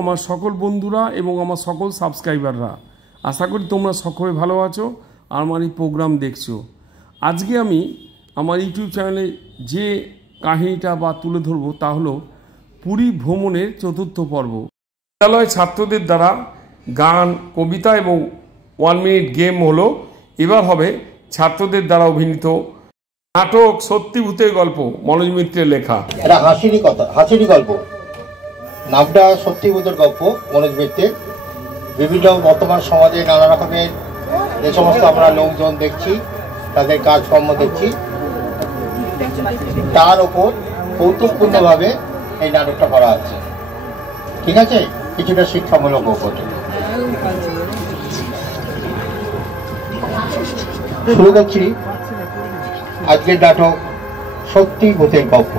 আমার সকল বন্ধুরা এবং আমার সকল সাবস্ক্রাইবাররা, আশা করি তোমরা সকলে ভালো আছো আর আমার এই প্রোগ্রাম দেখছো। আজকে আমি আমার ইউটিউব চ্যানেলে যে কাহিনীটা বা তুলে ধরবো তা হলো পুরী ভ্রমণের চতুর্থ পর্ব। বিদ্যালয় ছাত্রদের দ্বারা গান, কবিতা এবং 1 মিনিট গেম হলো। এবার হবে ছাত্রদের দ্বারা অভিনীত নাটক সত্যি ভূতের গল্প, মনোজ মিত্রের লেখা। এটা হাসিরই গল্প। নামটা সত্যি ভূতের গল্প, মনোজ মিত্রের। বিভিন্ন বর্তমান সমাজে নানা রকমের যে সমস্ত আমরা লোকজন দেখছি, তাদের কাজকর্ম দেখছি, তার ওপর কৌতুকপূর্ণভাবে এই নাটকটা করা আছে। ঠিক আছে, কিছুটা শিক্ষামূলক বটে। শুরু করছি আজকের নাটক সত্যি ভূতের গল্প।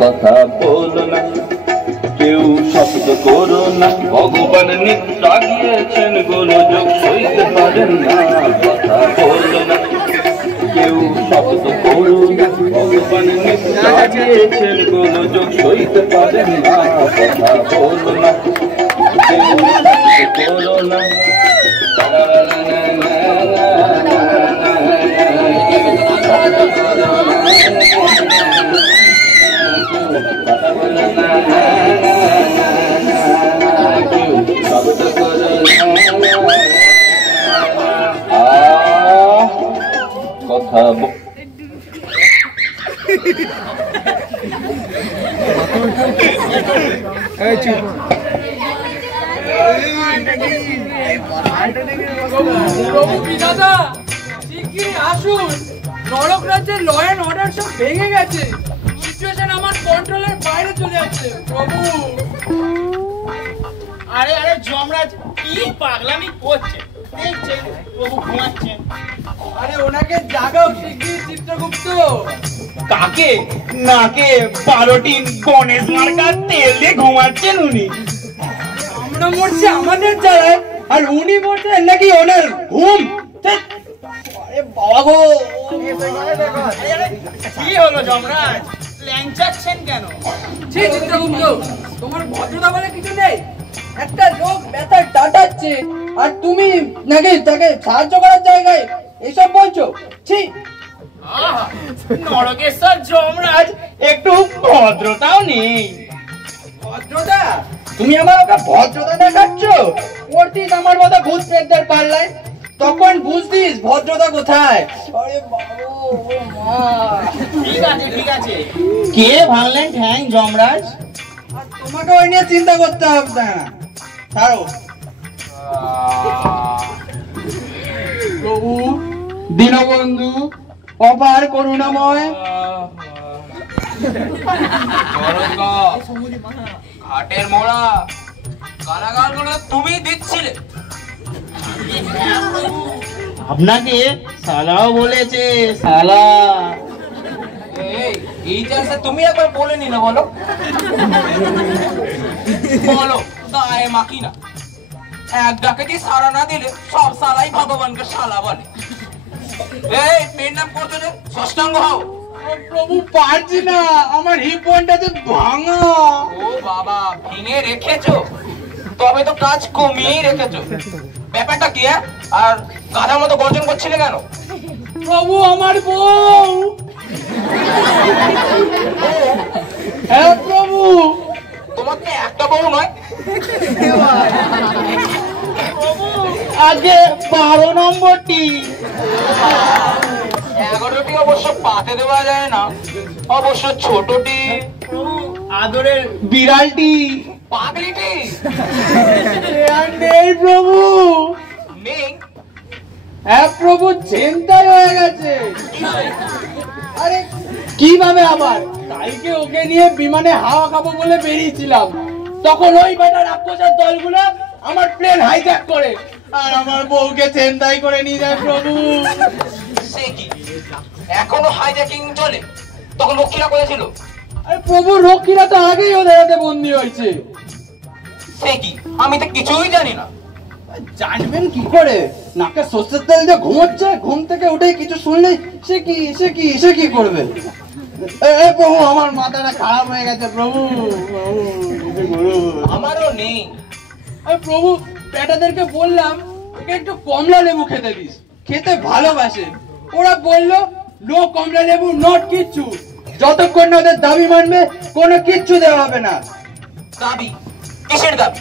কথা বলো না, কেউ শব্দ করো না, ভগবান নিদ্রা গিয়েছেন, গোলযোগ সইতে পারেন না। কথা বলো না, কেউ শব্দ করো না, ভগবান নিদ্রা গিয়েছেন, গোলযোগ সইতে পারেন না। কথা বলো না, কেউ শব্দ করো না। কথা আসুন, নরক রাজ্যের ল এন্ড অর্ডার সব ভেঙে গেছে, সিচুয়েশন আমার কন্ট্রোলের বাইরে চলে যাচ্ছে। প্রভু, আরে আরে যমরাজ কি পাগলামি করছে? দেখছেন প্রভু ঘুমাচ্ছেন। আরে ওনাকে জাগাও শিগগির, চিত্রগুপ্ত। কাকে? নাকে 12টি গণেশ মার্কার তেল দিয়ে ঘুমাচ্ছেন উনি। আমরা মরছি আমাদের জ্বালায়, আর উনি মরছেন নাকি ওনার ঘুম। আরে বাবা গো, কি হলো যমরাজ, ল্যাংচাচ্ছেন কেন? চিত্রগুপ্ত, তোমার ভদ্রতা বলে কিছু নেই। একটা লোক ব্যথা টাটাচ্ছে আর তুমি নাকি তাকে সাহায্য করার জায়গায় এসব বলছো। ছি, নরকেশ্বর যমরাজ, একটু ভদ্রতাও নেই। ভদ্রতা? তুমি আমার ওকে ভদ্রতা দেখাচ্ছ? পড়তিস আমার মতো ভূত প্রেতদের পাল্লায়, তখন বুঝতিস ভদ্রতা কোথায়। আরে বাবা, ও মা। ঠিক আছে ঠিক আছে, কে ভাঙলেন ঠ্যাং যমরাজ? আর তোমাকে ওই নিয়ে চিন্তা করতে হবে না, ছাড়ো। প্রভু, দীনবন্ধু, অপার করুণাময়। ঘাটের মোড়া গালাগাল গুলো তুমি দিচ্ছিলে। আপনাকে সালাও বলেছে, সালা। এই চান্সে তুমি একবার বলে নিলে বলো। বলো, গায়ে মাখি না। এক ডাকাতি সারা না দিলে সব সালাই ভগবানকে সালা বলে। এই মেয়ের নাম করছো যে, ষষ্ঠাঙ্গ হও। প্রভু, পারছি না, আমার হিপ বোনটাতে ভাঙা। ও বাবা, ভেঙে রেখেছো? তবে তো কাজ কমিয়েই রেখেছো। ব্যাপারটা কি? আর গাধার মতো গর্জন করছিলে কেন? প্রভু, আমার বউ। হ্যাঁ প্রভু। তোমাকে একটা বউ নয়, আগে 12 নম্বরটি। 11টি অবশ্য পাতে দেওয়া যায় না, অবশ্য ছোটটি। আদরের বিড়ালটি। পাগলিটি নেই প্রভু। নেই? হ্যাঁ প্রভু, চিন্তাই হয়ে গেছে। আরে কিভাবে আবার? কালকে ওকে নিয়ে বিমানে হাওয়া খাবো বলে বেরিয়েছিলাম, তখন ওই বেটা রাক্ষসের দলগুলো আমার প্লেন হাইজ্যাক করে আর আমার বউকে ছেনতাই করে নিয়ে যায় প্রভু। সে কি, এখনো হাইজ্যাকিং চলে? তখন লক্ষ্মীরা করেছিল প্রভু রক্ষীরা তো আগেই ওদের হাতে বন্দী হয়েছে। সে কি? আমি তো কিছুই জানি না। জানবেন কি করে? নাকে সর্ষের তেল দিয়ে ঘুমোচ্ছে, ঘুম থেকে উঠে কিছু শুনলেই সে কি করবে? প্রভু আমার মাথাটা খারাপ হয়ে গেছে প্রভু। আমারও নেই। প্রভু বেটাদেরকে বললাম ওকে একটু কমলা লেবু খেতে দিস, খেতে ভালোবাসে। ওরা বললো নো কমলা লেবু, নট কিচ্ছু। যতক্ষণ না ওদের দাবি মানবে কোনো কিচ্ছু দেওয়া হবে না। দাবি? কিসের দাবি?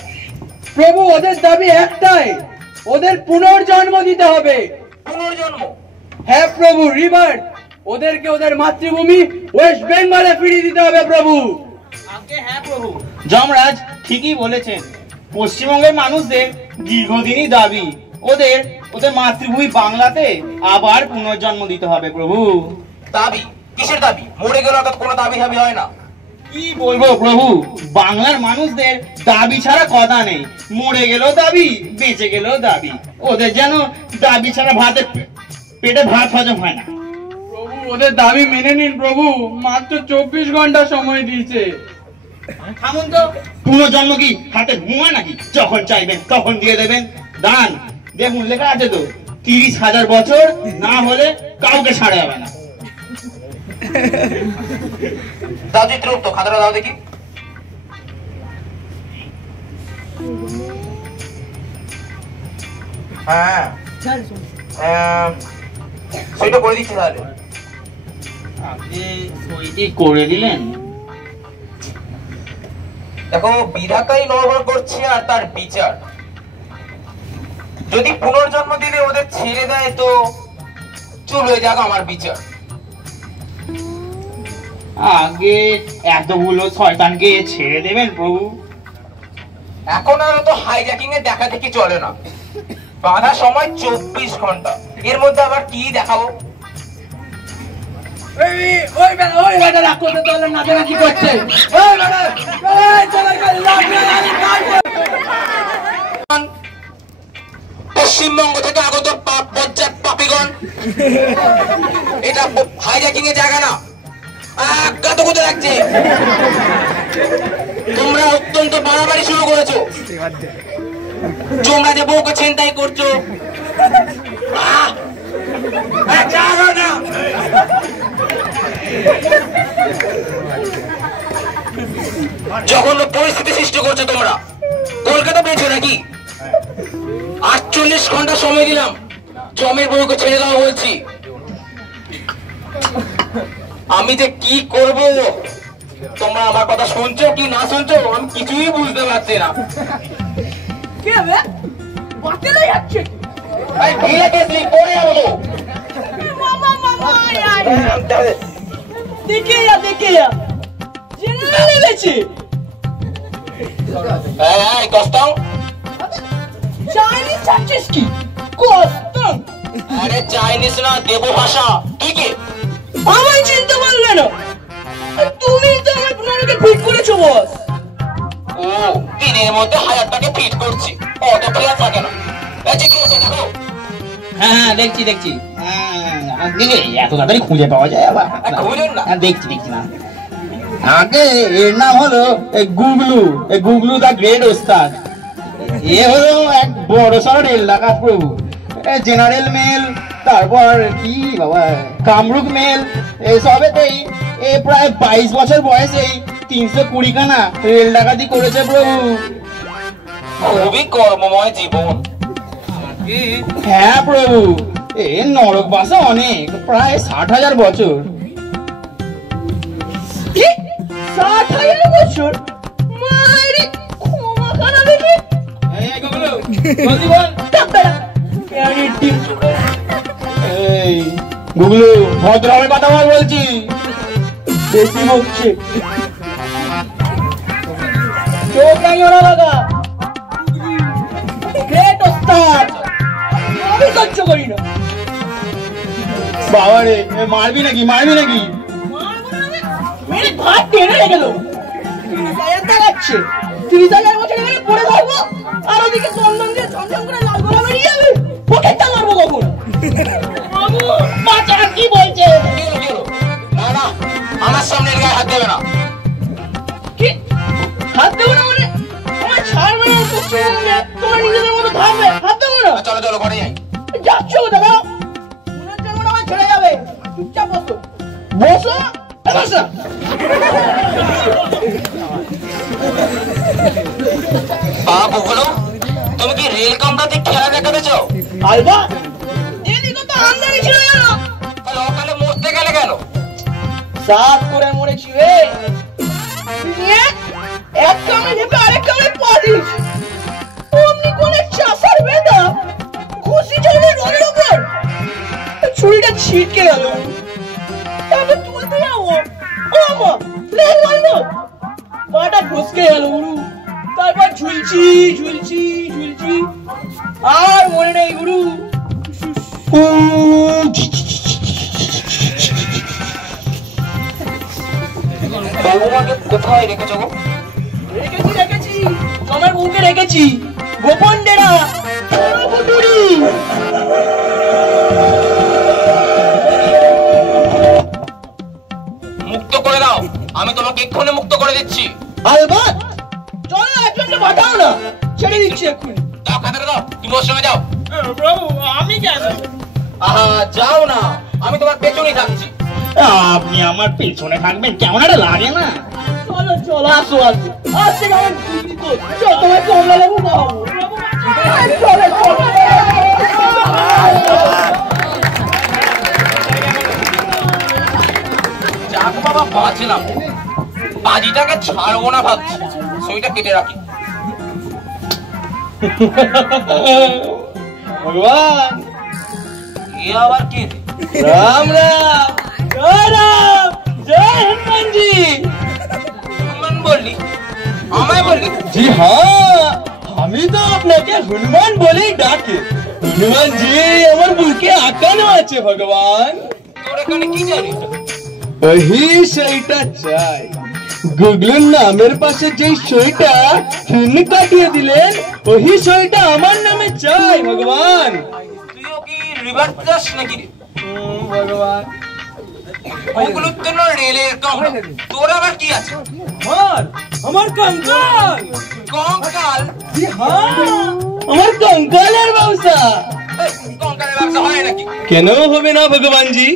প্রভু ওদের দাবি একটাই, ওদের পুনর্জন্ম দিতে হবে। পুনর্জন্ম? হ্যাঁ প্রভু, রিবার্থ। ওদেরকে ওদের মাতৃভূমি ওয়েস্ট বেঙ্গলে ফিরিয়ে দিতে হবে প্রভু। আগে হ্যাঁ প্রভু, যমরাজ ঠিকই বলেছেন। পশ্চিমবঙ্গের মানুষদের দীর্ঘদিনই দাবি ওদের মাতৃভূমি বাংলাতে আবার পুনর্জন্ম দিতে হবে প্রভু। দাবি? কিসের দাবি? মরে গেল তো কোনো দাবি হাবি হয় না। কি বলবো প্রভু, বাংলার মানুষদের দাবি ছাড়া কথা নেই। মরে গেলেও দাবি, বেঁচে গেলেও দাবি। ওদের যেন দাবি ছাড়া পেটে ভাত হজম হয় না। প্রভু ওদের দাবি মেনে নিন প্রভু, মাত্র 24 ঘন্টা সময় দিয়েছে। থামুন তো, পুনর্জন্ম কি হাতে ঘুমা নাকি? যখন চাইবেন তখন দিয়ে দেবেন। দান দেখুন লেখা আছে তো, 30,000 বছর না হলে কাউকে ছাড়া যাবে না। দাও চিত্রগুপ্ত, খাতাটা দাও দেখি। হ্যাঁ, সেটা করে দিচ্ছি তাহলে। আপনি সইটি করে দিলেন? দেখো, বিধাতাই নড়বড় করছে আর তার বিচার। যদি পুনর্জন্ম দিলে ওদের ছেড়ে দেয় তো চলে যাক আমার বিচার। আগে এতগুলো শয়তানকে ছেড়ে দেবেন প্রভু? এখন আর তো হাইজ্যাকিং এ দেখা দেখি চলে না। বাঁধা সময় 24 ঘন্টা, এর মধ্যে আবার কি দেখাবো? পশ্চিমবঙ্গ থেকে আগত বজ্জাত পাপীগণ, এটা হাইজ্যাকিং এর জায়গা না। গাদগুদে লাগছে। তোমরা অত্যন্ত বাড়াবাড়ি শুরু করেছো। তোমরা যে বউকে ছিনতাই করছো, জঘন্য পরিস্থিতি সৃষ্টি করছো তোমরা। কলকাতা পেয়েছো নাকি? 48 ঘন্টা সময় দিলাম, জমের বউকে ছেড়ে দেওয়া বলছি। আমি যে কি করব, তোমরা আমার কথা শুনছো কি না শুনছো আমি কিছুই বুঝতে পারছি না। কি হবে? বাতিলে যাচ্ছে। এই ঢিলে কেসি পড়ে যাবো। মামা দেখে যা জেনারেল লেগেছে। এই কস্তাও, চাইনিজ চাচ্ছিস কি? কস্তাও? আরে চাইনিজ না, দেবো ভাষা। তুই কি আমায় চিনতে পারলে না? তুমি তো আমার পুনরকে ফিট করেছো বস। ও, দিনের মধ্যে 1000 টাকা ফিট করছি, অত ফেরা থাকে না। দেখো হ্যাঁ দেখছি। এত তাড়াতাড়ি খুঁজে পাওয়া যায় আবার? খুঁজুন না। দেখছি না। আগে এর নাম হলো গুগলু দা গ্রেট ওস্তাদ। এ হলো এক বড় সড় রেল ডাকাত প্রভু। জেনারেল মেল, তারপর কি বাবা কামরুক মেল, এসবেতেই এ প্রায় 22 বছর বয়সেই 320 খানা রেল ডাকাতি করেছে প্রভু। খুবই কর্মময় জীবন। হ্যাঁ প্রভু, এ নরক বাসা অনেক, প্রায় 60,000 বছর। 60,000 বছর? মারি ক্ষমা খানা দেখি। এই গুগলু, ভদ্রভাবে কথা বল বলছি, বেশি বকছে। চোখ ওরা লাগা। গ্রেট ওস্তাদ, আমি সহ্য করি না। বাবারে, মারবি নাকি? মেরে ভাত টেনে রেখে দেবো। 30,000 দেখাচ্ছে, 30,000 বছর এখানে পড়ে থাকবো, আর ওদিকে চন্দন দিয়ে ঝমঝম করে লাল গোলা বেরিয়ে যাবে। পকেটটা মারবো কখন? বাচ্চারা কি বলছে? না, আমার সামনে গায়ে হাত দেবে না। না? চলো চলো ঘরে যাই। যাচ্ছ কোথায়? দাঁড়াও, পুনর্জন্ম আমার ছেড়ে যাবে। চুপচাপ বসো, বসো, বসো। বাবু বলো, তুমি কি রেল কামরাতে খেলা দেখাতে চাও? আলবা এদিকে তো আমদানি ছিল না, তাহলে অকালে মরতে গেলে কেন? সাত করে মরেছি রে। নিয়ে এক কামড়ে ঢেকে আরেক কামড়ে পারিস। অমনি কোনে চাষার বেদা খুশি চলবে রোডের উপর, ছুরিটা ছিটকে গেল। তারপর তুলতে যাবো, ও মা রেল মারলো, পাটা ফসকে গেল গুরু। তারপর ঝুলছি ঝুলছি ঝুলছি, আর মনে নেই গুরু। বাবুমাকে কোথায় রেখেছো গো? রেখেছি রেখেছি, আমার বউকে রেখেছি গোপন ডেরা। মুক্ত করে দাও, আমি তোমাকে এক্ষুনি মুক্ত করে দিচ্ছি। আলবাত, চলো একজনকে পাঠাও না, ছেড়ে দিচ্ছি এক্ষুনি। দাও খাতাটা দাও, তুমি ওর সঙ্গে যাও। প্রভু আমি কেন? আহা যাও না, আমি তোমার পেছনেই থাকছি। আপনি আমার পেছনে থাকবেন, কেমন একটা লাগে না? চলো চলো, আসো আসো, আসছে কেমন তোমায় কমলা লেবু খাওয়াবো। চলো চলো। যাক বাবা বাঁচলাম, বাজিটাকে ছাড়বো না ভাবছি, সইটা কেটে রাখি। ভগবান এ আবার কে রে? রাম রাম, জয় রাম, জয় হনুমানজি। হনুমান বললি, আমায় বললি? জি হ্যাঁ, আমি তো আপনাকে হনুমান বলেই ডাকে। হনুমান জি আমার বুকে আঁকানো আছে ভগবান। তোর এখানে কি জানি? ওই সেইটা চাই, গুগলুর নামের পাশে যেই সইটা চিহ্ন কাটিয়ে দিলেন, ওই সইটা আমার নামে চাই ভগবান। তুইও কি রিভার যাস নাকি রে? ভগবান ওগুলোর জন্য রেলের কামরা, তোর আবার কি আছে? আমার কঙ্কাল। কঙ্কাল? জি হ্যাঁ, আমার কঙ্কালের ব্যবসা। এই, কঙ্কালের ব্যবসা হয় নাকি? কেন হবে না ভগবানজি?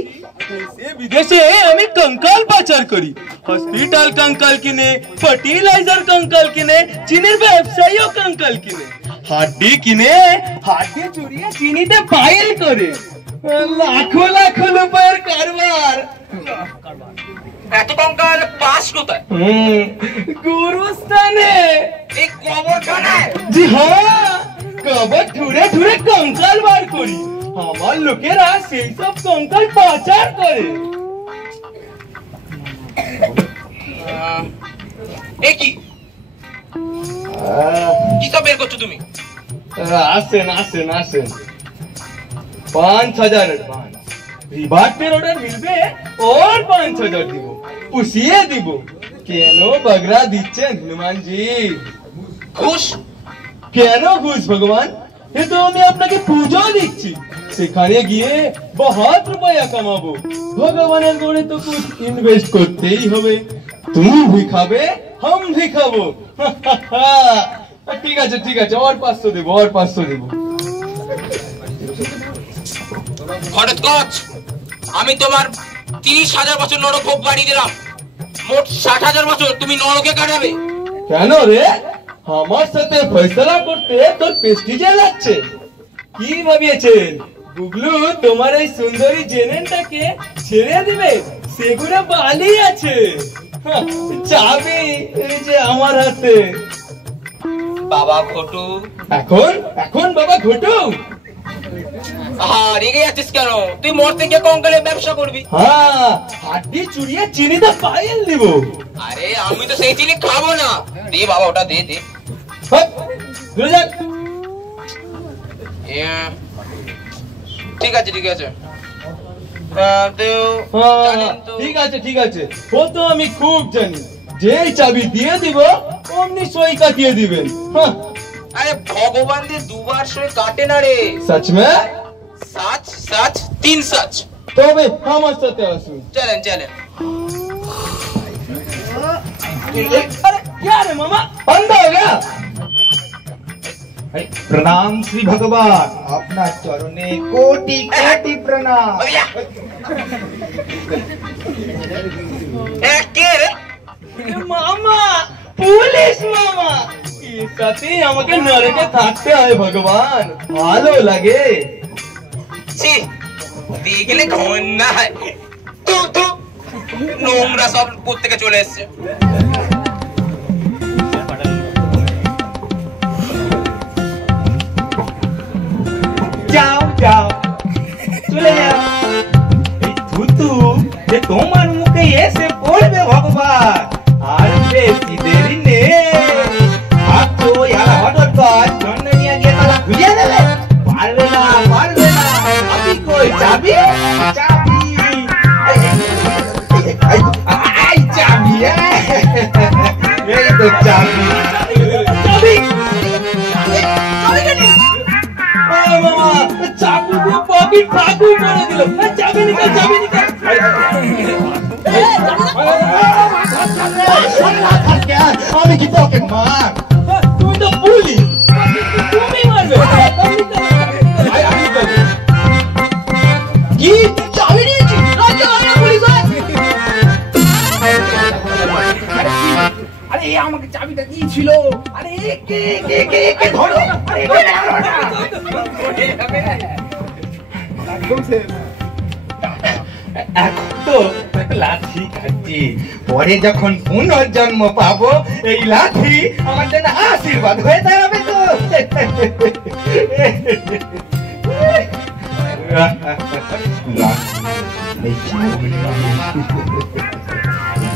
বিদেশে আমি কঙ্কাল পাচার করি, হসপিটাল কঙ্কাল কিনে, ফার্টিলাইজার কঙ্কাল কিনে, চীনের ব্যবসায়ীও কঙ্কাল কিনে, হাড্ডি কিনে, হাড্ডি চুরিয়ে চিনিতে পাইল করে, লাখো লাখো রুপয়ের কারবার। এত কঙ্কাল পাস কোথায়? গুরুস্থানে। এই কবরখানায়? জি হ্যাঁ, কবর ঠুরে ঠুরে কঙ্কাল বার করি, আমার লোকেরা সেই সব কঙ্কাল পাচার করে। এ কি কি সব বের করছো তুমি? আসেন আসেন আসেন, 5,000 एडवांस, रिबाट पे ऑर्डर मिलবে और 5,000 দিব, পুষিয়ে দিব। কেন বগরা দিচ্ছেন হনুমানজি? ঘুষ? কেন ঘুষ ভগবান? এ তো আমি আপনাকে পূজা দিচ্ছি, সেখানে গিয়ে বহুত রুপয়া কামাবো। ভগবানের গড়ে তো কুछ ইনভেস্ট করতেই হবে, তুমি भी খাবে, हम भी খাবো। ঠিক আছে ঠিক আছে, और 500 দেব, और 500 দেব। ভরতগঞ্জ, আমি তোমার 30,000 বছর নরক ভোগ বাড়িয়ে দিলাম, মোট 60,000 বছর তুমি নরকে কাটাবে। কেন রে? আমার সাথে ফয়সালা করতে তোর প্রেস্টিজে লাগছে? কি ভাবিয়েছেন গুগলু তোমার এই সুন্দরী জেনেনটাকে ছেড়ে দিবে? সেগুলো বালি আছে, চাবি এই যে আমার হাতে। বাবা ঘটু, এখন এখন বাবা ঘটু, রেগে যাচ্ছিস কেন? তুই মরতে গিয়ে কঙ্কালের ব্যবসা করবি? হ্যাঁ, হাড্ডি চুরিয়ে চিনিতে পাইল দিব। আরে আমি তো সেই চিনি খাবো না, দে বাবা ওটা দে দে। ধরে যাক। ঠিক আছে ঠিক আছে, ঠিক আছে ঠিক আছে, ও তো আমি খুব জানি, যেই চাবি দিয়ে দিব অমনি সই কাটিয়ে দিবেন। আরে ভগবান দিয়ে দুবার সই কাটে না রে। সচ মে? सच सच 3 सच। তবে আমার সাথে আসুন। चलें चलें। अरे क्या रे मामा, अंधा हो गया? प्रणाम श्री भगवान, अपना चरणे कोटि कोटि प्रणाम। মামা, পুলিশ মামা, এর সাথে আমাকে নরকে থাকতে হয় ভগবান, ভালো লাগে। ছি, দেখলে ঘন্না হয়। তো নোংরা সব প্রত্যেকে চলে এসছে। যাও যাও, চলে যাও। এই থুতু যে তোমার মুখে এসে পড়বে ভগবান, আর বেশি দেরি নেই। ভাবছো হঠাৎ কাজ জন্য নিয়ে গিয়ে তারা ঘুরিয়ে দেবে? পারবে না, পারবে না। আমি কই যাবি? চাবি এই চাবি, এই তো চাবি। চাবি চাবি দিয়ে পকেট ফাঁকু করে দিল। চাবি নিকাল, চাবি নিকাল। আমি কি পকেট মার? তুমি তো পুলিশ, তুমি মারবে। কি চাবি নিয়েছি? পুলিশ। আরে আমাকে চাবিটা দিয়েছিল। আরে কে ধরো। এখন তো লাঠি খাচ্ছি, পরে যখন পুনর্জন্ম পাবো এই লাঠি আমার জন্য আশীর্বাদ হয়ে দাঁড়াবে। তো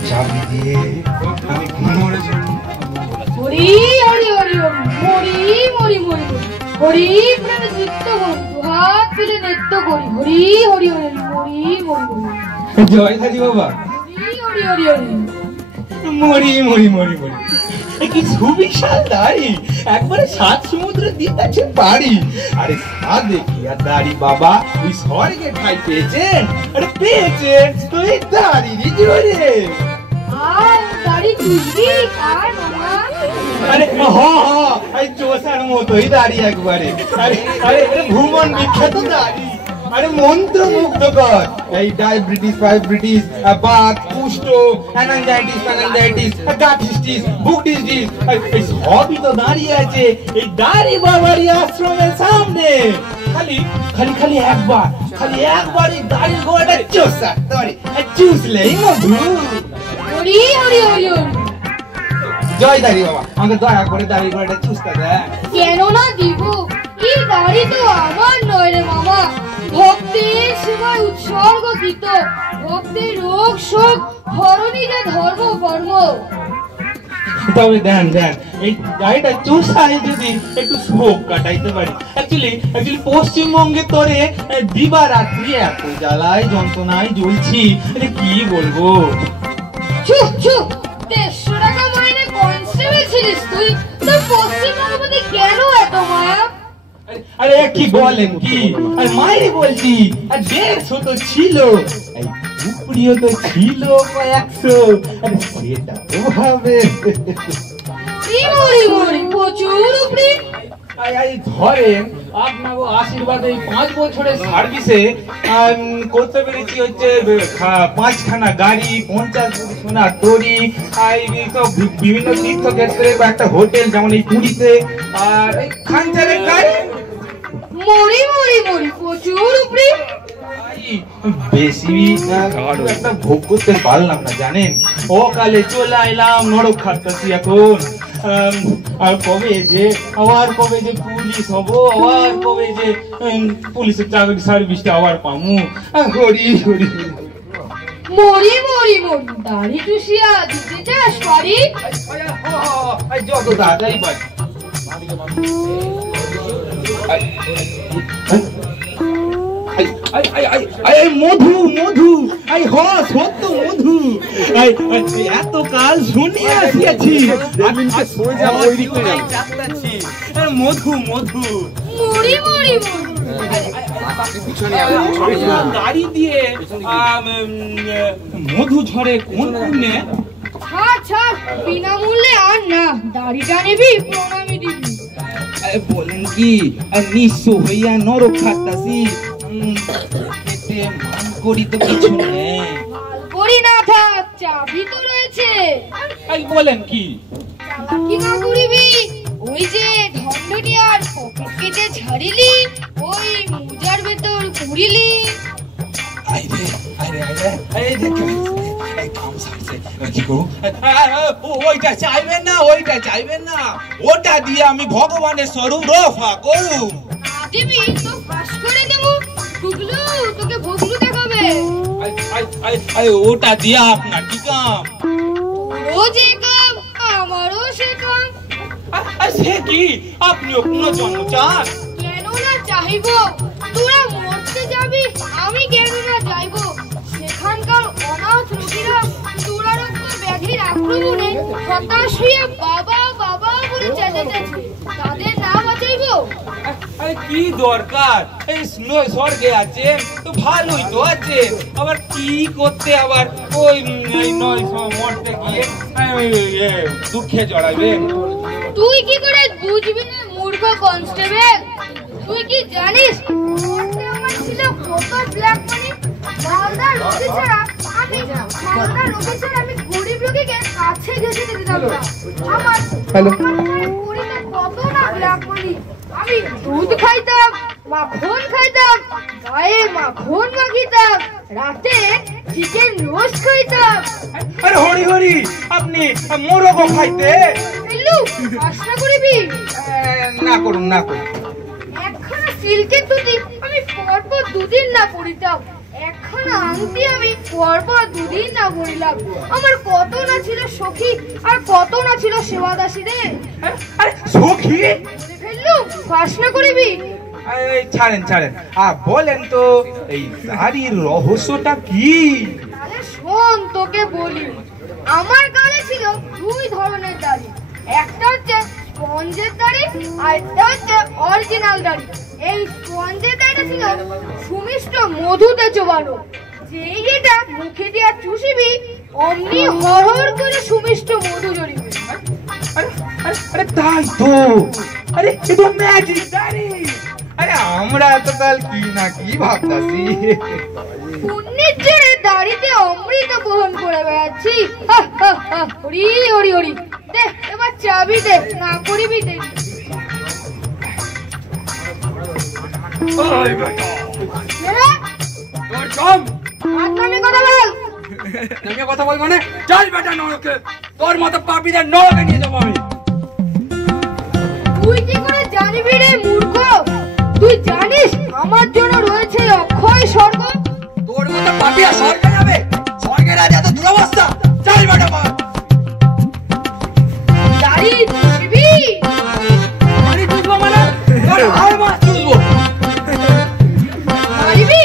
চাবি দিয়ে আমি পুনর্জন্ম। হরি হরি হরি হরি হরি হরি হরি প্রাণে চিত্ত বন্ধু হাত তুলে নৃত্য করি। হরি হরি হরি হরি হরি হরি। জয় সাজি বাবা। হরি হরি হরি হরি। মরি মরি মরি মরি। কি সুবিশাল দাড়ি, একবারে 7 সমুদ্রের দিক আছে বাড়ি। আরে সাদে কি আর দাড়ি বাবা, ওই স্বর্গে ঠাই পেয়েছেন। আরে পেয়েছেন তুই দাড়িরই জোরে। আর দাড়ি চুষবি আর মামা? আরে এই চোষার মতোই দাড়ি একবারে। আরে আরে ভুবন বিখ্যাত দাড়ি। আরে মন্ত্র মুগ্ধকর। এই ডায়াবেটিস, ফাইব্রিটিস, বাত, কুষ্ঠ, অ্যানাঞ্জাইটিস, গাঠিস্টিস, বুকডিস্টিস, এই সবই তো দাঁড়িয়ে আছে এই দাড়ি বাবারই আশ্রমের সামনে। খালি খালি খালি একবার এই দাড়ির গোড়াটা চোষা তোরে, চুষলেই মধু। হরি হরি হরি হরি। জয় দাড়ি বাবা, আমাকে দয়া করে দাড়ি গোড়াটা চুষতে দেয়। কেন না দিব? এই দাড়ি তো আমার নয় রে মামা, ভক্তের সেবায় উৎসর্গকৃত। ভক্তের রোগ শোক হরণই যে ধর্ম কর্ম। তবে দেন এই দাড়িটা চুষায় যদি একটু শোক কাটাইতে পারি। অ্যাকচুয়ালি পশ্চিমবঙ্গে তোরে দিবারাত্রি এত জ্বালায় যন্ত্রণায় জ্বলছি, কি বলবো। চুপ চুপ, 150 টাকা মাইনে কনস্টেবল ছিলিস তুই, তোর পশ্চিমবঙ্গের প্রতি কেন এত মায়া? আরে কি বলেন কি, আর মায়েরই বলছি। আর 150 তো ছিল, উপরিও তো ছিল কয়েকশো। আরে সেটা তো হবে। প্রচুর উপরি। ধরেন আপনাকে আশীর্বাদে 5 বছরের সার্ভিসে করতে পেরেছি হচ্ছে 5খানা গাড়ি, 50 সোনার তরি, বিভিন্ন তীর্থক্ষেত্রে বা একটা হোটেল যেমন এই পুরীতে, আর এই খানচারের গাড়ি। মরি প্রচুর উপরি। বেশি একটা ভোগ করতে পারলাম না জানেন। অকালে চলে এলাম নরক খাটতাছি এখন। আর কবে যে পুলিশ হবো, আবার কবে যে পুলিশের চাকরি সার্ভিসটা আবার পামু। হরি হরি মরি দাড়ি টুসিয়া দিতে চাস পারি? যত তাড়াতাড়ি পারি। মধু সত্য মধু। এত কাল শুনিয়ে আসিয়াছি মধু গাড়ি দিয়ে মধু ঝরে কোন পুণ্যে? ছাড় বিনামূল্যে আর না, দাড়িটা নিবি প্রণামী দিবি। বলেন কি নিঃস্ব হইয়া নরক খাটতাছি, পেটে মান করি তো কিছু নেই। করি না থাক, চাবি তো রয়েছে। বলেন কি? কি না করিবি, ওই যে ধন্ডনিয়ার পকেট কেটে ছাড়িলি, ওই মুজার ভেতর পুরিলি। ওইটা চাইবেন না, ওইটা চাইবেন না, ওটা দিয়ে আমি ভগবানের স্বরূপ রফা করুম। দিবি তো ফাঁস করে দেবো। গুগলু তোকে ভগলু দেখাবে। ওটা দিয়ে আপনার কি কাম? ও যে কাম আমারও সে কাম। সে কি আপনিও পুনর্জন্ম চান? কেন না চাইব, তোরা মরতে যাবি, আমি কেন না যাইব। সেখানকার অনাথ রোগীরা দুরারোগ্য ব্যাধির আক্রমণে হতাশ হয়ে বাবা বাবা বলে চেঁচাচ্ছে, তাদের না বাঁচাইব? কি দরকার, এই স্বর্গে আছে তো ভালোই তো আছে, আবার কি করতে আবার ওই নয় মরতে গিয়ে দুঃখে জড়াবেন? তুই কি করে বুঝবি না মূর্খ কনস্টেবল? তুই কি জানিস আমার ছিল কত ব্ল্যাক মানি? মালদা রোগী ছাড়া আমি গরিব রোগীকে কাছে ঘেঁষে দিতাম না। আমার পরিতে কত না ব্ল্যাক মানি। আমি দুধ খাইতাম, মাখন খাইতাম, গায়ে মাখন মাখিতাম, রাতে চিকেন রোস্ট খাইতাম। আরে হরি হরি, আপনি মোরগ খাইতে? আশা করিবি না করুন, না করুন। একখানা সিল্কের ধুতি আমি পরপর দুদিন না পরিতাম, একখানা আংটি আমি পরপর দুদিন না পরিলাম। আমার কত না ছিল সখী, আর কত না ছিল সেবাদাসী রে। আরে সখী ফেললু, আশা করিবি? ছাড়েন ছাড়েন, বলেন তো এই দাড়ির রহস্যটা কি? তাহলে শোন, তোকে বলি। আমার কালে ছিল দুই ধরনের দাড়ি, একটা হচ্ছে স্পঞ্জের দাড়ি, আর একটা হচ্ছে অরিজিনাল দাড়ি। এই স্পঞ্জের দাড়িটা ছিল সুমিষ্ট মধুতে চোবানো, যেই এটা মুখে দিয়া চুষিবি অমনি হরহর করে সুমিষ্ট মধু জড়িবে। আরে তাই তো, আরে এটা ম্যাজিক দাড়ি। আরে আমরা তো কাল কি না কি ভাবতাছি। পুণ্যের জোরে দাড়িতে অমৃত বহন করে বেড়াচ্ছি। হরি হরি হরি, দে এবার চাবি দে, না করিবি দে। কথা বল মানে চল বেটা নরকে, তোর মতো পাপীদের নরকে নিয়ে যাবো আমি। তুই কি করে জানিবি রে মূর্খ? তুই জানিস আমার জন্য রয়েছে অক্ষয় স্বর্গ। তোর মতো পাপিয়া স্বর্গে যাবে? স্বর্গের আজ এত দুরবস্থা, চল বেটা মা। দাড়ি চুষবি? দাড়ি চুষবো মানে তোর হাড় মাছ চুষবো। মারিবি?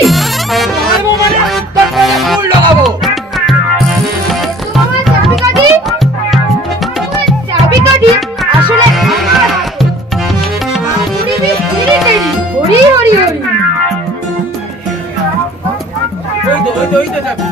মারবো মানে তোর পেটে ফুল লাগাবো। তোমার চাবিকাঠি? তোমার চাবিকাঠি আসলে আমার। হরি হরি হরি। ওই তো যাবি।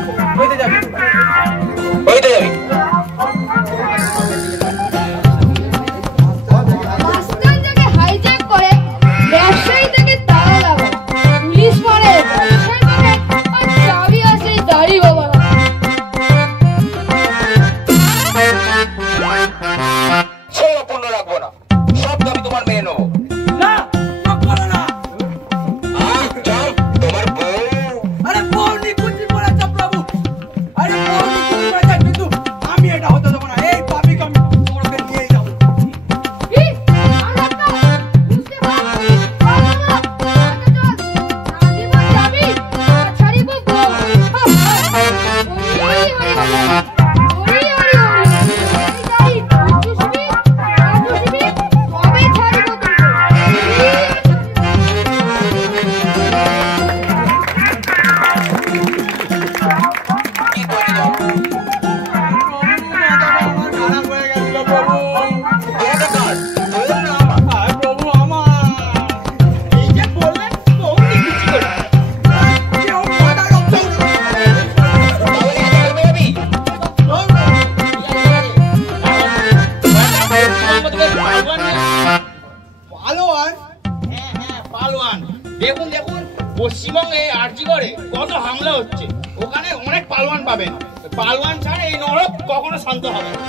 পশ্চিমবঙ্গে আরজিগড়ে কত হামলা হচ্ছে, ওখানে অনেক পালোয়ান পাবেন। পালোয়ান ছাড়া এই নরক কখনো শান্ত হবে না।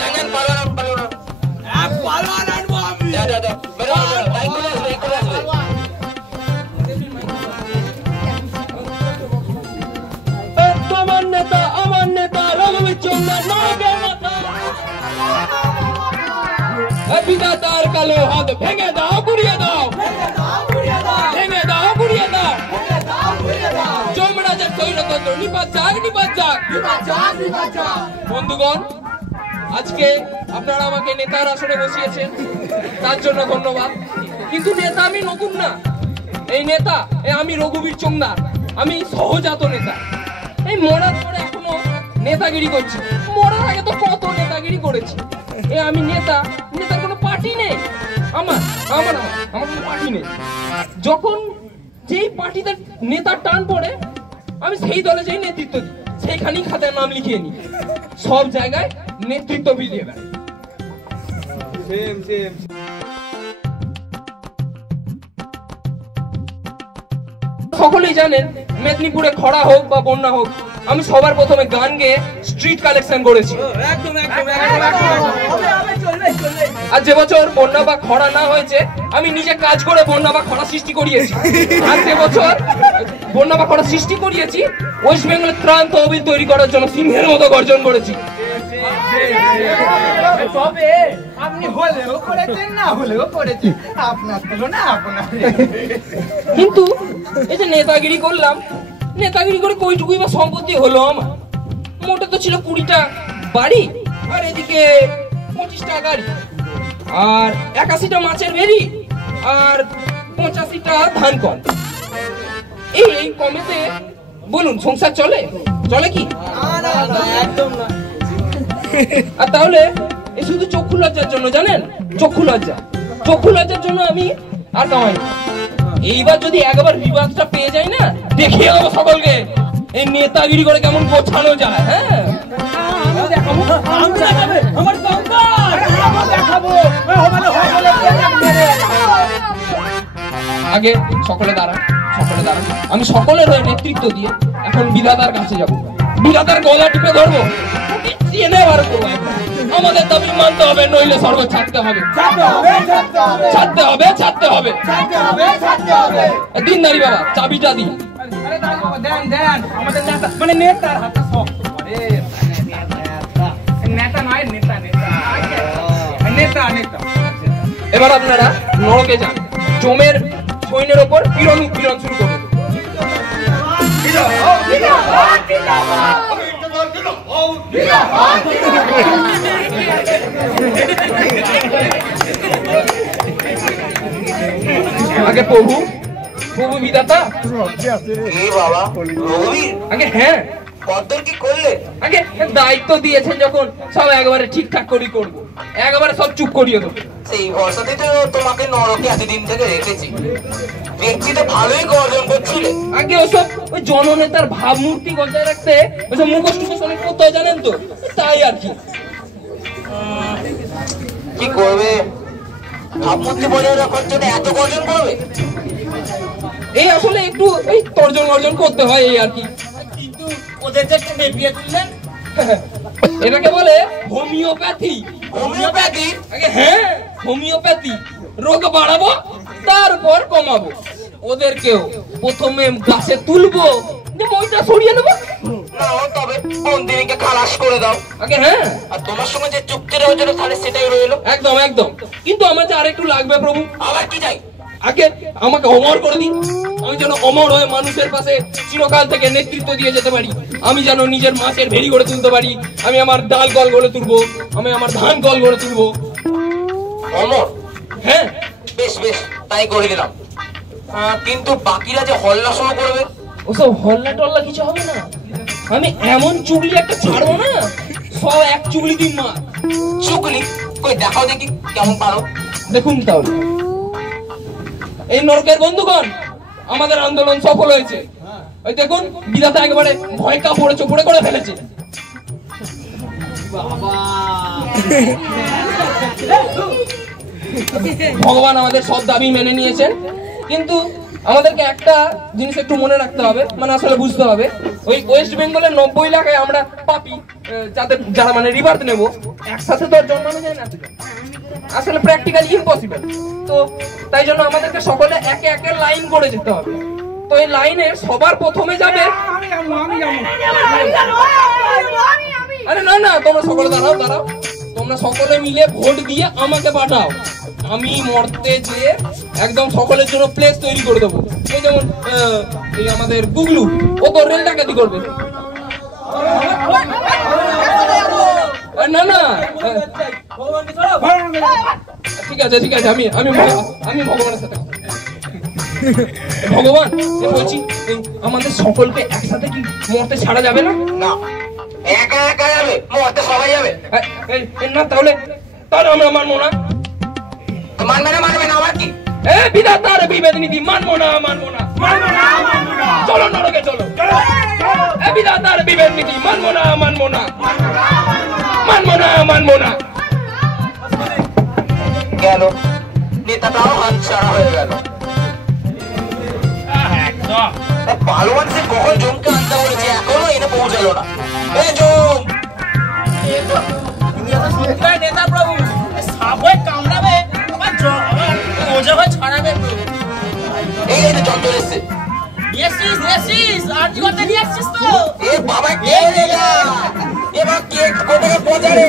তোমার নেতা আমার নেতা রঘুবীর চন্দ্র নরকের মাথা। বিধাতার কালো হাত ভেঙে দাও, গুড়িয়ে দাও, ভেঙে দাও, গুড়িয়ে দাও। যমরাজের তৈলতন্ত্র নিপাত যাক, নিপাত যাক। বন্ধুগণ, আজকে আপনারা আমাকে নেতার আসনে বসিয়েছেন, তার জন্য ধন্যবাদ। কিন্তু নেতা আমি নতুন না, এই নেতা আমি রঘুবীর চোংদার, আমি সহজাত নেতা। এই মরার পরে এখনো নেতাগিরি করছি, মরার আগে তো কত নেতাগিরি করেছি। আমি নেতা, নেতার কোনো পার্টি নেই আমার আমার আমার কোনো পার্টি নেই। যখন যেই পার্টিতে নেতার টান পড়ে আমি সেই দলে যেই নেতৃত্ব দিই, সেইখানেই খাতায় নাম লিখিয়ে নিই, সব জায়গায় নেতৃত্ব বিলিয়ে বেড়াই। সকলেই জানেন মেদিনীপুরে খরা হোক বা বন্যা হোক, আমি সবার প্রথমে গান গেয়ে স্ট্রিট কালেকশন করেছি। আর যে বছর বন্যা বা খরা না হয়েছে, আমি নিজে কাজ করে বন্যা বা খরা সৃষ্টি করিয়েছি। আর যে বছর বন্যা বা খরা সৃষ্টি করিয়েছি, ওয়েস্ট বেঙ্গলের ত্রাণ তহবিল তৈরি করার জন্য সিংহের মতো গর্জন করেছি। তবে আপনি হলেও করেছেন, না হলেও করেছেন, আপনার তুলনা আপনার। কিন্তু এই যে নেতাগিরি করলাম, নেতাগিরি করে কইটুকুই বা সম্পত্তি হলো আমার? মোটে তো ছিল 20টা বাড়ি, আর এদিকে 25টা গাড়ি, আর 81টা মাছের ভেরি, আর 85টা ধান কল। এই কমেতে বলুন সংসার চলে? চলে কি? একদম না। আর তাহলে এই শুধু চক্ষু লজ্জার জন্য, জানেন, চক্ষু লজ্জার জন্য আমি আর কামাই না। এইবার যদি একবার বিভাগটা পেয়ে যাই না, দেখিয়ে দেবো সকলকে এই নেতাগিরি করে কেমন গোছানো যায়। হ্যাঁ, আগে সকলে দাঁড়ান, আমি সকলের হয়ে নেতৃত্ব দিয়ে এখন বিধাতার কাছে যাব, বিধাতার গলা টিপে ধরবো, চেনে বার করবো। আমাদের দাবি মানতে হবে, নইলে স্বর্গ ছাড়তে হবে, ছাড়তে হবে। দিনদারি বাবা, চাবিটা দিন। আমাদের নেতা মানে নেতার হাতে সব, নেতা নয়, নেতা। এবার আপনারা নরকে যান, জমের সৈন্যের ওপর পীড়ন শুরু করুন। আগে প্রভু বিধাতা, আগে হ্যাঁ কি করলে? আগে দায়িত্ব দিয়েছেন যখন, সব একবারে ঠিকঠাক করে করবো, একবারে সব চুপ করিয়ে দেবো। সেই ভরসাতে তো তোমাকে নরকে এতদিন থেকে রেখেছি, দেখছি তো ভালোই গর্জন করছিলে। আগে ওসব ওই জননেতার ভাবমূর্তি বজায় রাখতে ওইসব মুখোশ টুখোশ অনেক করতে হয়, জানেন তো, তাই আর কি। কি করবে, ভাবমূর্তি বজায় রাখার জন্য এত গর্জন করবে? এই আসলে একটু এই তর্জন গর্জন করতে হয়, এই আর কি। কিন্তু ওদের যে টেপিয়ে তুললেন, এটাকে বলে হোমিওপ্যাথি। হোমিওপ্যাথি? আগে হ্যাঁ, হোমিওপ্যাথি। রোগ বাড়াবো, তারপর কমাবো। ওদেরকেও প্রথমে গাছে তুলবো, যে মইটা সরিয়ে নেবো, না তবে মন্দিরকে খালাস করে দাও। আগে হ্যাঁ, আর তোমার সঙ্গে যে চুক্তি রয়েছে তাহলে সেটাই রইলো। একদম। কিন্তু আমার যে আরেকটু লাগবে প্রভু। আবার কি চাই? আগে আমাকে অমর করে দিন, আমি যেন অমর হয়ে মানুষের পাশে চিরকাল থেকে নেতৃত্ব দিয়ে যেতে পারি। আমি যেন নিজের মাছের ভেড়ি গড়ে তুলতে পারি, আমি আমার ডাল কল গড়ে তুলবো, আমি আমার ধান কল গড়ে তুলবো। অমর? হ্যাঁ, বেশ তাই করে দিলাম। কিন্তু বাকিরা যে হল্লা শুরু করবে? ওসব হল্লা টল্লা কিছু হবে না। আমি এমন চুগলি একটা ছাড়বো না, সব এক চুগলি দিন মা। চুগলি? কই দেখাও দেখি কেমন পারো। দেখুন তাহলে, এই নরকের বন্ধুগণ, আমাদের আন্দোলন সফল হয়েছে। ওই দেখুন, বিধাতা একেবারে ভয় কাপড়ে চোপড়ে করে ফেলেছে। ভগবান আমাদের সব দাবি মেনে নিয়েছেন, কিন্তু আমাদেরকে একটা জিনিস একটু মনে রাখতে হবে, মানে আসলে বুঝতে হবে, ওই ওয়েস্ট বেঙ্গলের 90 লাখে আমরা পাপি যারা মানে রিভার্স নেবো, একসাথে তো আর জন্মানো যায় না, আসলে প্র্যাকটিক্যালি ইম্পসিবল। তো তাই জন্য আমাদেরকে সকলে একে একে লাইন করে যেতে হবে। তো এই লাইনে সবার প্রথমে যাবে, আরে না না তোমরা সকলে দাঁড়াও, তোমরা সকলে মিলে ভোট দিয়ে আমাকে পাঠাও, আমি মরতে যে একদম সকলের জন্য প্লেস তৈরি করে দেবো। এই যেমন এই আমাদের গুগলু, ও তো রেল ডাকাতি করবে। না না ঠিক আছে আমি ভগবানের সাথে ভগবান বলছি, আমাদের সকলকে একসাথে কি মরতে ছাড়া যাবে না? না, একা একা যাবে, মরতে সবাই যাবে না। তাহলে আমরা মানবো না। মানবে না আমার কি? বিধাতার বিভেদ নীতি মানবো না। চলো নরকে চলো। বিধাতার বিভেদ নীতি মানবো না। গেল, নেতাটাও হাত ছাড়া হয়ে গেল। ভালো মানুষের কখন জমকে আনতে বলেছে, এখনো এনে পৌঁছালো না। নেতা প্রভু সাপে কামড়াবে, মজা হয়ে ছড়াবে। এই তো চন্দন এসছে। আর কি করতে নিয়ে আসছিস তো? এ বাবা কে এবার কে কোথায় পৌঁছারে?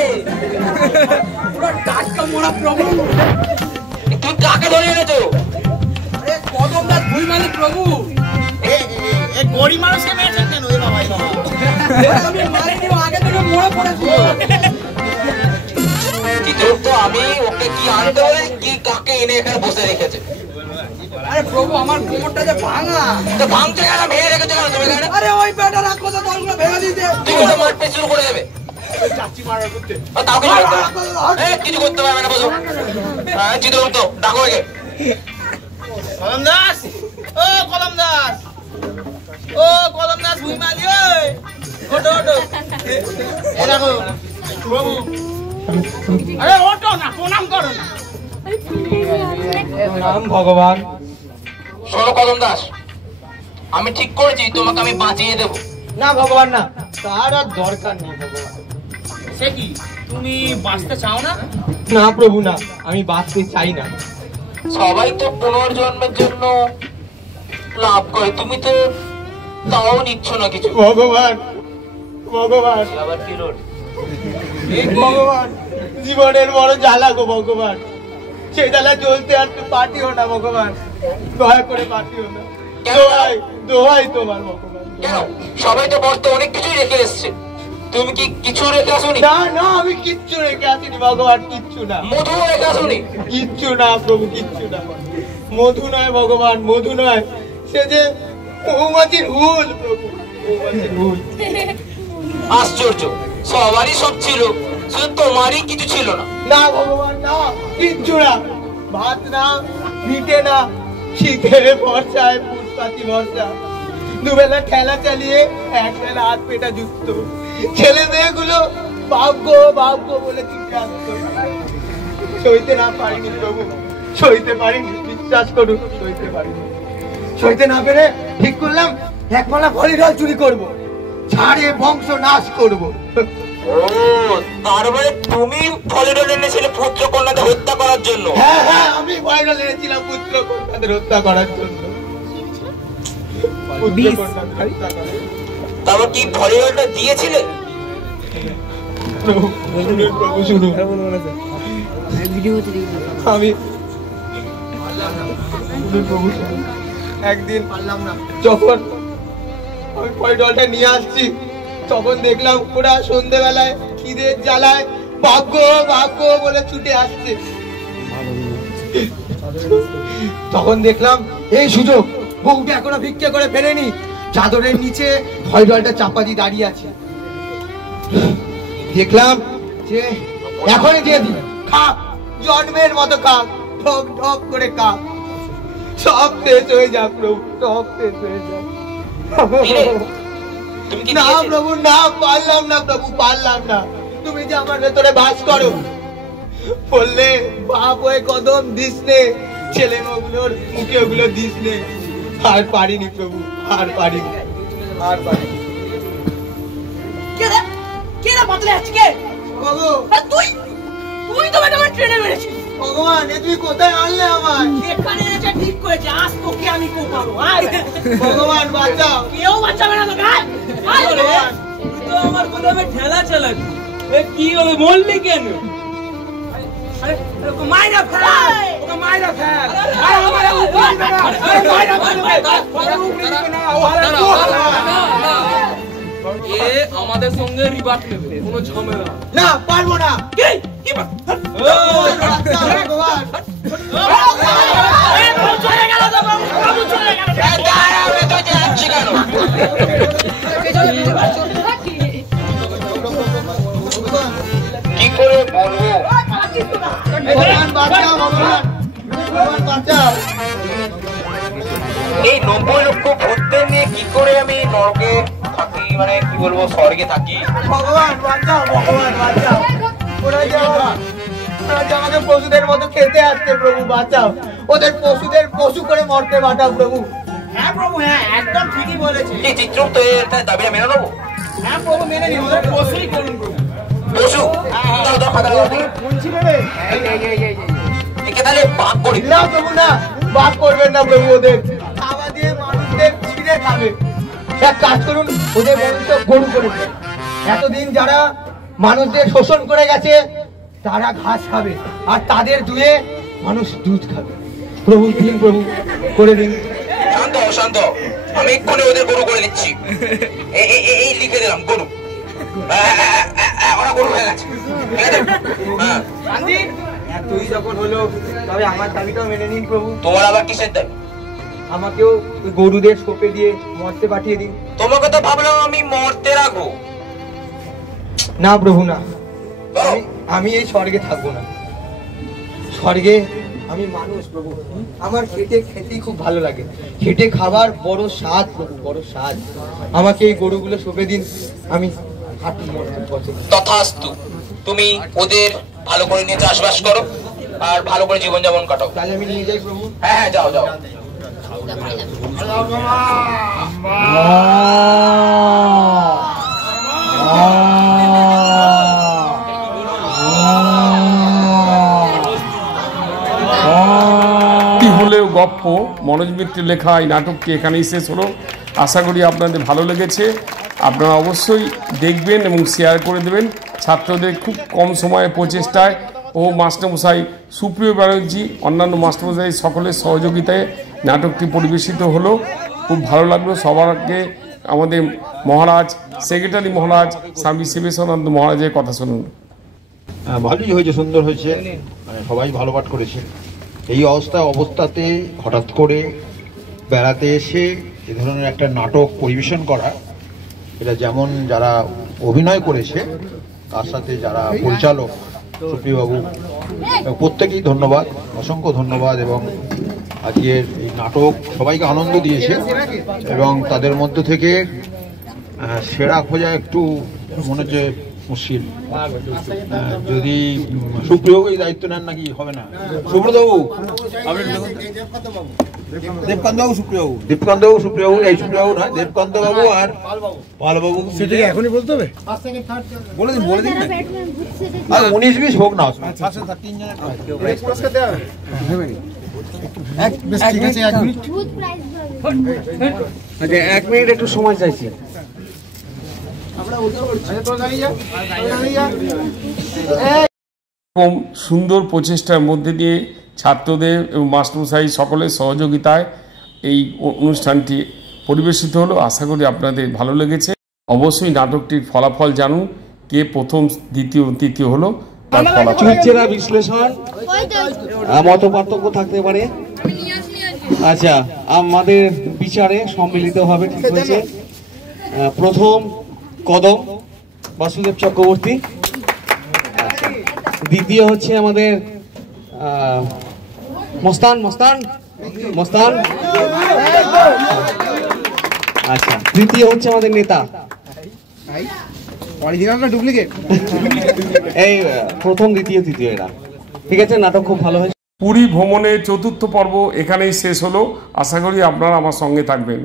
পুরো টাটকা মোড়া প্রভু। তুই কাকে ধরে এনেছো? আরে কদম না ভুই মানে প্রভু। এ গরিব মানুষকে মেরেছেন কেন? এ বাবা আমি মারিনি, আগে থেকে মোড়া পড়েছিল। তো আমি ওকে কি আনতে বলে কি কাকে এনে এখানে বসে রেখেছে? আরে প্রভু আমার কোমরটা যে ভাঙা। তো ভাঙতে গেল, ভেঙে রেখেছে কেন তুমি এখানে? আরে ওই বেটা রাক্ষস দলগুলো ভেঙে দিতে। তুই ওটা মারতে শুরু করে দেবে। চাচি মারার করতে। তাও কিছু করতে পারবে না, বসো। হ্যাঁ চিত্র তো ডাকো আগে। কলম দাস, ও কলম দাস, ভুই মালি ওই ওটো। এ দেখো প্রভু। আরে ওটো না, প্রণাম করো না। নাম ভগবান। শোনো কদম দাস, আমি ঠিক করেছি তোমাকে আমি বাঁচিয়ে দেবো। না ভগবান না, তার আর দরকার নেই ভগবান। সে কি তুমি বাঁচতে চাও না? না প্রভু না, আমি বাঁচতে চাই না। সবাই তো পুনর্জন্মের জন্য লাভ করে, তুমি তো তাও নিচ্ছ না কিছু। ভগবান আবার কি রোড? ভগবান জীবনের বড় জ্বালা গো ভগবান, সেই জ্বালা জ্বলতে আর তুই পাঠিও না ভগবান, দয়া করে পাঠিও না। দোহাই তোমার ভগবান। কেন সবাই তো বর্তে অনেক কিছুই রেখে এসছে, তুমি কি কিছু রেখে আসোনি? না আমি কিচ্ছু রেখে আসিনি ভগবান, কিচ্ছু না। মধু রেখে আসোনি? কিচ্ছু না প্রভু, কিচ্ছু না। মধু নয় ভগবান, মধু নয়, সে যে মৌমাছির হুল প্রভু, মৌমাছির হুল। আশ্চর্য, সবারই সব ছিল, শুধু তোমারই কিছু ছিল না। না ভগবান না, কিচ্ছু না। ভাত না, ভিটে না, শীতে বর্ষায় ফুটপাতি বর্ষা, দুবেলা ঠেলা চালিয়ে এক বেলা হাত পেটা যুক্ত। ছেলে মেয়েগুলো ভাগ্য বলে চিন্তা আসতো, সইতে না পারিনি প্রভু, সইতে পারিনি, বিশ্বাস করুন সইতে পারিনি। সইতে না পেরে ঠিক করলাম একমালা ভলিডল চুরি করবো, ছাড়ে বংশ নাশ করবো। ও তার মানে তুমি ভলিডল এনেছিলে পুত্র কন্যাদের হত্যা করার জন্য? হ্যাঁ আমি ভলিডল এনেছিলাম পুত্র কন্যাদের হত্যা করার জন্য। তারপর কি ভলিডলটা দিয়েছিলে? প্রভু শুনুন, আমি একদিন যখন আমি ভলিডলটা নিয়ে আসছি, তখন দেখলাম ওরা সন্ধ্যেবেলায় খিদের জ্বালায় ভাগ্য বলে ছুটে আসছে। তখন দেখলাম এই সুযোগ, বউটা এখনো ভিক্ষে করে ফেরেনি, চাদরের নিচে ভলিডলটা চাপা দিয়ে দাঁড়িয়ে আছে। দেখলাম যে এখনই দিয়ে দিই, খাক, জন্মের মতো খাক, ঢক ঢক করে খাক, সব শেষ হয়ে যাক প্রভু, সব শেষ হয়ে যাক। না প্রভু না, পারলাম না প্রভু, পারলাম না। তুমি যে আমার ভেতরে বাস করো, বললে বাপ হয়ে কদম দিস নে, ছেলে মেয়েগুলোর মুখে ওগুলো দিস নে, আর পারিনি প্রভু, আর পারিনি। কে রে পাতলে আজকে বাবু তুই তো বেটা আমার ট্রেনে মেরেছিস। ভগবান, এ তুই কোথায় আনলে আমার? এখানে এসে ঠিক করেছে, আজ তোকে আমি কোপাবো। আয় ভগবান বাঁচাও। কেউ বাঁচাবে না তোকে। আয় ভগবান, তুই তো আমার কোথাও ঠেলা চালাবি, কি হলো মরলি কেন? মাইরা ফেল, ওকে মাইরা ফেল। এ আমাদের সঙ্গে রিবাট নেবে, কোনো ঝামেলা না, পারবো না। কি ভগবান, চলে গেল তো বাবু, চলে গেল। কি করে বলবো? ভগবান বাঁচাও, ভগবান, ভগবান বাঁচাও। এই 90 লক্ষ ভূতদের নিয়ে কি করে আমি নরকে থাকি, মানে কি বলবো, স্বর্গে থাকি? ভগবান বাঁচাও, ভগবান বাঁচাও। ওরা যে আমাকে পশুদের মতো খেতে আসছে, প্রভু বাঁচাও। ওদের পশুদের পশু করে মরতে বাঁচাও প্রভু। হ্যাঁ প্রভু, হ্যাঁ একদম ঠিকই বলেছে। এই চিত্রগুপ্ত এটা দাবিটা মেনে নেবো? হ্যাঁ প্রভু, মেনে নিন, ওদের পশুই করুন প্রভু। পশু একে তাহলে বাঘ করি না প্রভু, না, বাদ করবেন না প্রভু। ওদের খাওয়া দিয়ে মানুষদের ছিঁড়ে খাবে। এক কাজ করুন, ওদের বরঞ্চ গরু করে দেন। এতদিন যারা মানুষদের শোষণ করে গেছে তারা ঘাস খাবে, আর তাদের দুয়ে মানুষ দুধ খাবে। প্রভু দিন, প্রভু করে দিন। শান্ত শান্ত, আমি এক্ষুনি ওদের গরু করে দিচ্ছি। এই লিখে দিলাম গরু। ওরা গরু হয়ে গেছে, ঠিক আছে? তুই যখন হলো, তবে আমার দাবিটাও মেনে নিন প্রভু। তোমার আবার কিসের দাবি? আমাকেও গরুদের সোপে দিয়ে মরতে পাঠিয়ে দিন। তোমাকে তো ভাবলাম আমি মরতে রাখবো। না প্রভু, না, আমি এই স্বর্গে থাকবো না। স্বর্গে আমি মানুষ প্রভু, আমার খেতেই খুব ভালো লাগে। খেটে খাবার বড় স্বাদ প্রভু, বড় স্বাদ। আমাকে এই গরুগুলো সোপে দিন, আমি হাঁটু মরতে পছন্দ। তথাস্তু, তুমি ওদের ভালো করে নিয়ে চাষবাস করো আর ভালো করে জীবনযাপন কাটাও। তাহলে আমি নিয়ে যাই প্রভু। হ্যাঁ হ্যাঁ, যাও যাও। হলেও গপ্প মনোজ মিত্রের লেখা এই নাটকটি এখানেই শেষ হলো। আশা করি আপনাদের ভালো লেগেছে। আপনারা অবশ্যই দেখবেন এবং শেয়ার করে দেবেন। ছাত্রদের খুব কম সময়ে প্রচেষ্টায় ও মাস্টারমশাই সুপ্রিয় ব্যানার্জি অন্যান্য মাস্টারমশাই সকলের সহযোগিতায় নাটকটি পরিবেশিত হলো। খুব ভালো লাগলো। সবার আগে আমাদের মহারাজ, সেক্রেটারি মহারাজ স্বামী শিবেশানন্দ মহারাজের কথা শুনুন। ভালোই হয়েছে, সুন্দর হয়েছে, মানে সবাই ভালো পাঠ করেছে। এই অবস্থাতে হঠাৎ করে বেড়াতে এসে এ ধরনের একটা নাটক পরিবেশন করা, এটা যেমন যারা অভিনয় করেছে তার সাথে যারা পরিচালক সুপ্রিয়বাবু, প্রত্যেকেই ধন্যবাদ, অসংখ্য ধন্যবাদ। এবং আজকের এই নাটক সবাইকে আনন্দ দিয়েছে এবং তাদের মধ্য থেকে সেরা খোঁজা একটু মনে হচ্ছে মুশকিল। যদি সুপ্রিয়বাবু এই দায়িত্ব নেন নাকি হবে না? সুব্রতবাবু, দেবকান্তবাবু, সুপ্রিয়বাবু, দীপকান্তবাবু, সুপ্রিয়বাবু, এই সুপ্রিয়বাবু নয়, দেবকান্তবাবু আর পালবাবু। সেটাকে এখনই বলতে হবে? বলে দিন, বলে দিন। 19-20 হোক না, এক মিনিট একটু সময় চাইছি। এরকম সুন্দর প্রচেষ্টার মধ্যে দিয়ে ছাত্রদের এবং মাস্টারমশাই সকলের সহযোগিতায় এই অনুষ্ঠানটি পরিবেশিত হলো। আশা করি আপনাদের ভালো লেগেছে। অবশ্যই নাটকটির ফলাফল জানুন, কে প্রথম, দ্বিতীয়, তৃতীয় হলো তার ফলাফল। চুলচেরা বিশ্লেষণ, মত পার্থক্য থাকতে পারে। আচ্ছা, আমাদের বিচারে সম্মিলিতভাবে ঠিক হয়েছে প্রথম কদম বাসুদেব চক্রবর্তী, দ্বিতীয় হচ্ছে আমাদের মস্তান মস্তান মস্তান, আচ্ছা, তৃতীয় হচ্ছে আমাদের নেতা। অরিজিনাল না ডুপ্লিকেট? এই প্রথম, দ্বিতীয়, তৃতীয় এরা। ঠিক আছে, নাটক খুব ভালো হয়েছে। পুরী ভ্রমণের 4র্থ পর্ব এখানেই শেষ হলো। আশা করি আপনারা আমার সঙ্গে থাকবেন।